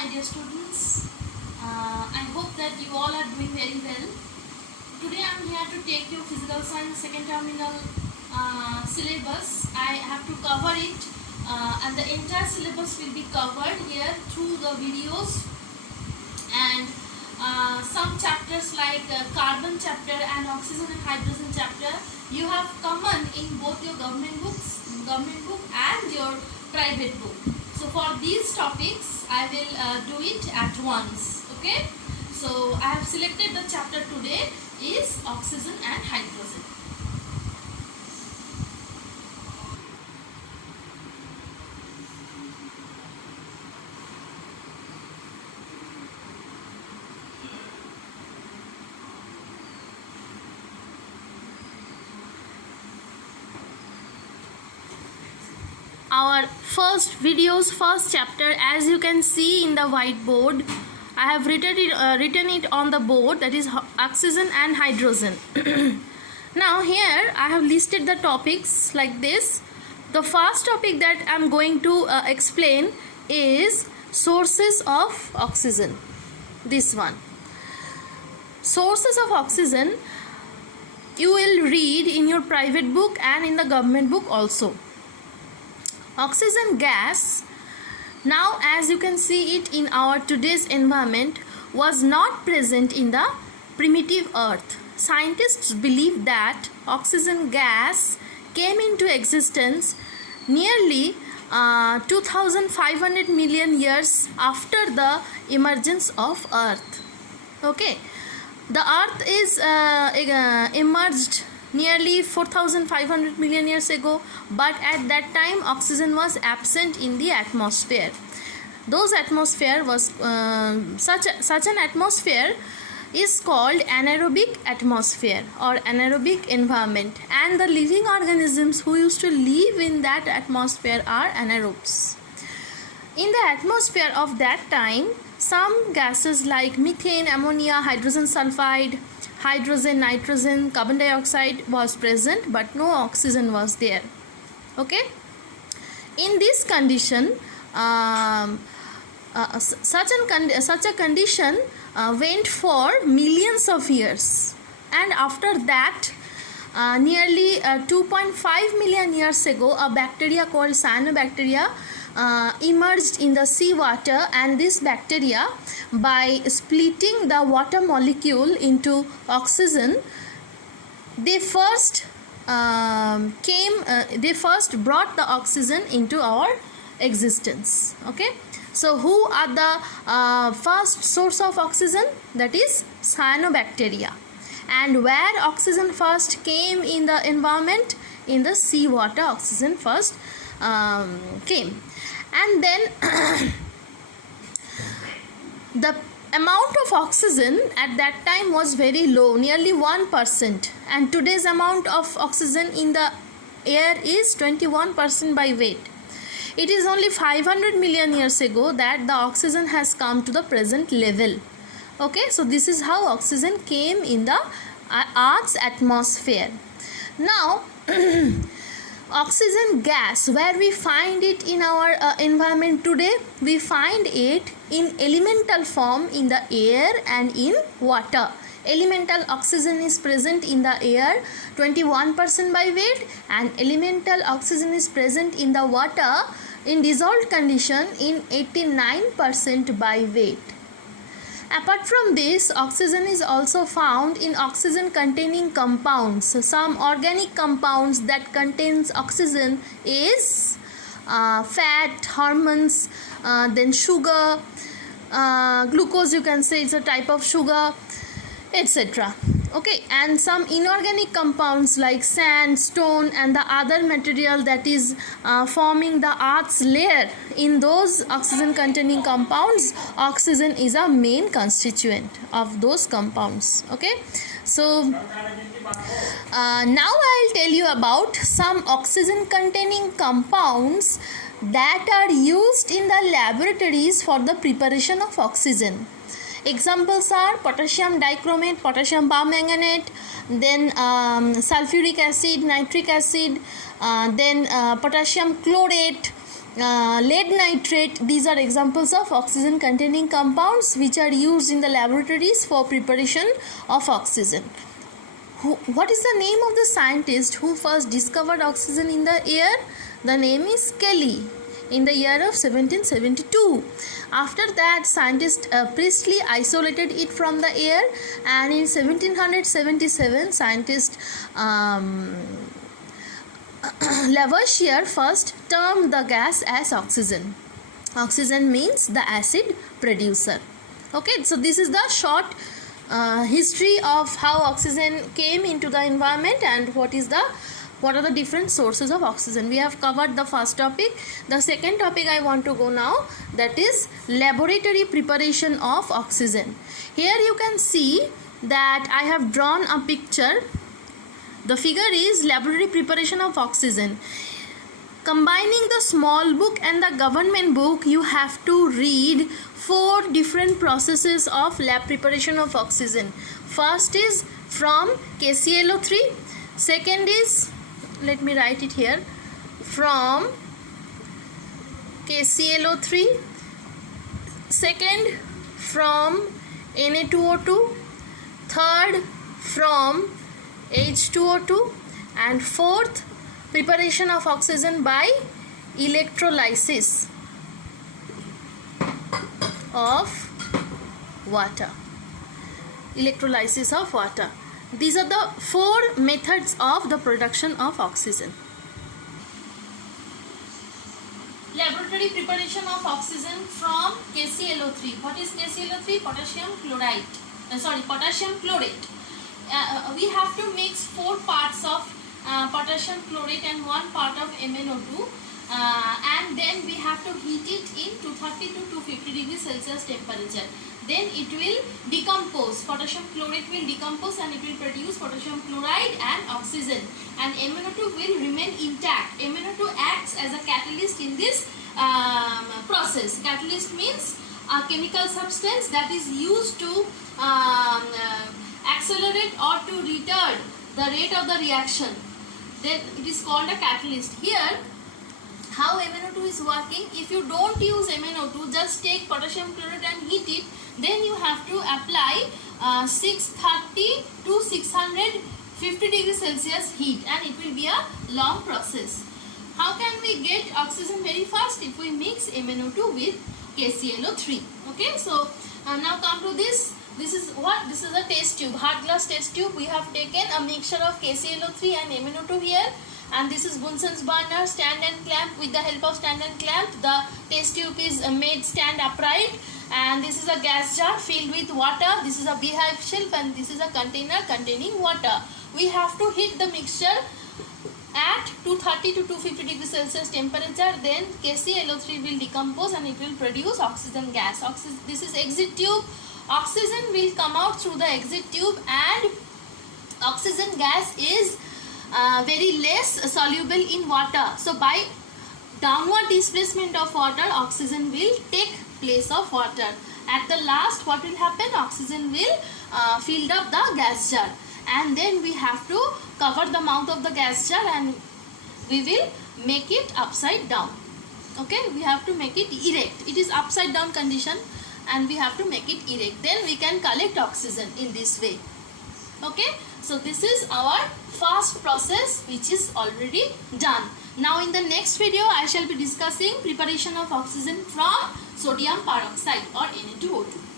my dear students. I hope that you all are doing very well. Today I am here to take you physical science second terminal syllabus. I have to cover it and the entire syllabus will be covered here through the videos, and some chapters like carbon chapter and oxygen and hydrogen chapter you have common in both your government book and your private book. So for these topics I will do it at once. Okay, so I have selected the chapter today is oxygen and hydrogen. Our first chapter, as you can see in the whiteboard, I have written it on the board, that is oxygen and hydrogen. Now here I have listed the topics like this. The first topic that I am going to explain is sources of oxygen. This one, sources of oxygen, you will read in your private book and in the government book also. Oxygen gas, now as you can see it in our today's environment, was not present in the primitive earth. Scientists believe that oxygen gas came into existence nearly 2500 million years after the emergence of earth. Okay, the earth is emerged nearly 4500 million years ago, but at that time oxygen was absent in the atmosphere. Those atmosphere was such an atmosphere is called anaerobic atmosphere or anaerobic environment, and the living organisms who used to live in that atmosphere are anaerobes. In the atmosphere of that time, some gases like methane, ammonia, hydrogen sulfide, hydrogen, nitrogen, carbon dioxide was present, but no oxygen was there. Okay, in this condition, such a condition went for millions of years, and after that nearly 2.5 million years ago, a bacteria called cyanobacteria emerged in the seawater, and this bacteria, by splitting the water molecule into oxygen, they first brought the oxygen into our existence. Okay, so who are the first source of oxygen? That is cyanobacteria. And where oxygen first came in the environment? In the seawater oxygen first came, and then the amount of oxygen at that time was very low, nearly 1%, and today's amount of oxygen in the air is 21% by weight. It is only 500 million years ago that the oxygen has come to the present level. Okay, so this is how oxygen came in the Earth's atmosphere. Now oxygen gas, where we find it in our environment today? We find it in elemental form in the air and in water. Elemental oxygen is present in the air 21% by weight, and elemental oxygen is present in the water in dissolved condition in 89% by weight. Apart from this, oxygen is also found in oxygen containing compounds. So some organic compounds that contains oxygen is fat, hormones, then sugar, glucose, you can say it's a type of sugar, etc. Okay, and some inorganic compounds like sand, stone, and the other material that is forming the Earth's layer. In those oxygen containing compounds, oxygen is a main constituent of those compounds. Okay, so now I'll tell you about some oxygen containing compounds that are used in the laboratories for the preparation of oxygen. Examples are potassium dichromate, potassium permanganate, then sulfuric acid, nitric acid, then potassium chlorate, lead nitrate. These are examples of oxygen containing compounds which are used in the laboratories for preparation of oxygen. What is the name of the scientist who first discovered oxygen in the air? The name is Kelly in the year of 1772. After that, scientist Priestley isolated it from the air, and in 1777 scientist Lavoisier first termed the gas as oxygen. Oxygen means the acid producer. Okay, so this is the short history of how oxygen came into the environment and what are the different sources of oxygen. We have covered the first topic. The second topic I want to go now, that is laboratory preparation of oxygen. Here you can see that I have drawn a picture. The figure is laboratory preparation of oxygen. Combining the small book and the government book, you have to read 4 different processes of lab preparation of oxygen. First is from KClO3. Second is, let me write it here, from KClO3. Second, from Na2O2. Third, from H2O2. And fourth, preparation of oxygen by electrolysis of water. Electrolysis of water. These are the 4 methods of the production of oxygen. Laboratory preparation of oxygen from KClO3. What is KClO3? Potassium chloride. Potassium chlorate. We have to mix 4 parts of potassium chlorate and 1 part of MnO2, and then we have to heat it in 230 to 250 degrees Celsius temperature. Then it will decompose. Potassium chlorate will decompose and it will produce potassium chloride and oxygen, and MnO2 will remain intact. MnO2 acts as a catalyst in this process. Catalyst means a chemical substance that is used to accelerate or to retard the rate of the reaction. Then it is called a catalyst. Here, how MnO2 is working, if you don't use MnO2, just take potassium chloride and heat it, then you have to apply 630 to 650 degrees Celsius heat, and it will be a long process. How can we get oxygen very fast? If we mix MnO2 with KClO3. Okay, so now come to this. This is what? This is a test tube, hard glass test tube. We have taken a mixture of KClO3 and MnO2 here, and this is Bunsen's burner, stand and clamp. With the help of stand and clamp, the test tube is made stand upright, and this is a gas jar filled with water. This is a beehive shelf, and this is a container containing water. We have to heat the mixture at 230 to 250 degrees Celsius temperature. Then KClO3 will decompose and it will produce oxygen gas. This is exit tube. Oxygen will come out through the exit tube, and oxygen gas is very less soluble in water. So by downward displacement of water, oxygen will take place of water. At the last, what will happen? Oxygen will fill up the gas jar, and then we have to cover the mouth of the gas jar and we will make it upside down. Okay, we have to make it erect. It is upside down condition, and we have to make it erect. Then we can collect oxygen in this way. Okay, so this is our first process which is already done. Now in the next video I shall be discussing preparation of oxygen from sodium peroxide or Na2O2.